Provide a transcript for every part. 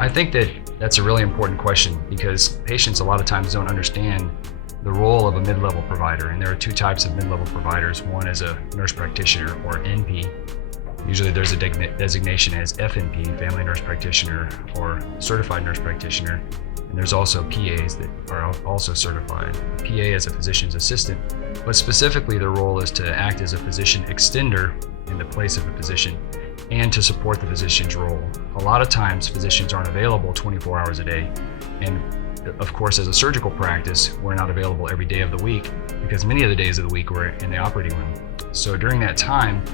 I think that that's a really important question because patients a lot of times don't understand the role of a mid-level provider. And there are two types of mid-level providers. One is a nurse practitioner or NP. Usually there's a designation as FNP, family nurse practitioner or certified nurse practitioner. And there's also PAs that are also certified. A PA is a physician's assistant, but specifically their role is to act as a physician extender in the place of a physician and to support the physician's role. A lot of times physicians aren't available 24 hours a day, and of course as a surgical practice we're not available every day of the week because many of the days of the week we're in the operating room. So during that time,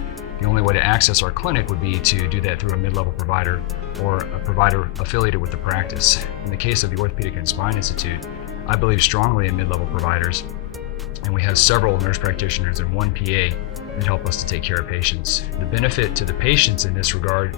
the only way to access our clinic would be to do that through a mid-level provider or a provider affiliated with the practice. In the case of the Orthopaedic and Spine Institute, I believe strongly in mid-level providers, and we have several nurse practitioners and one PA that help us to take care of patients. The benefit to the patients in this regard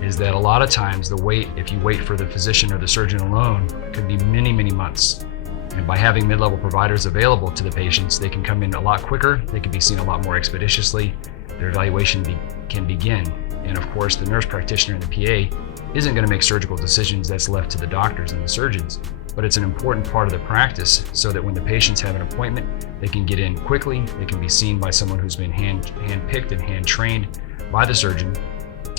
is that a lot of times the wait, if you wait for the physician or the surgeon alone, could be many, many months. And by having mid-level providers available to the patients, they can come in a lot quicker, they can be seen a lot more expeditiously, their evaluation can begin. And of course, the nurse practitioner and the PA isn't going to make surgical decisions. That's left to the doctors and the surgeons. But it's an important part of the practice so that when the patients have an appointment, they can get in quickly, they can be seen by someone who's been hand-picked and hand-trained by the surgeon.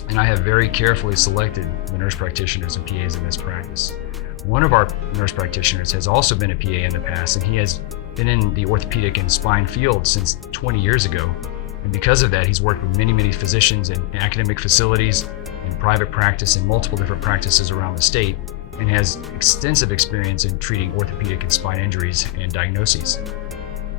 And I have very carefully selected the nurse practitioners and PAs in this practice. One of our nurse practitioners has also been a PA in the past, and he has been in the orthopedic and spine field since 20 years ago. And because of that, he's worked with many, many physicians in academic facilities, in private practice, in multiple different practices around the state, and has extensive experience in treating orthopedic and spine injuries and diagnoses.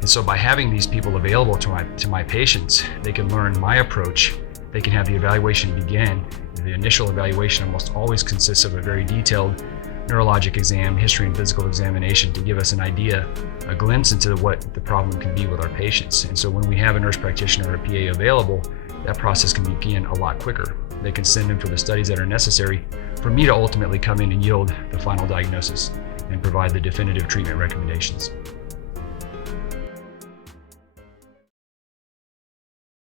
And so by having these people available to my patients, they can learn my approach, they can have the evaluation begin. The initial evaluation almost always consists of a very detailed neurologic exam, history and physical examination to give us an idea, a glimpse into what the problem can be with our patients. And so when we have a nurse practitioner or a PA available, that process can begin a lot quicker. They can send them for the studies that are necessary for me to ultimately come in and yield the final diagnosis and provide the definitive treatment recommendations.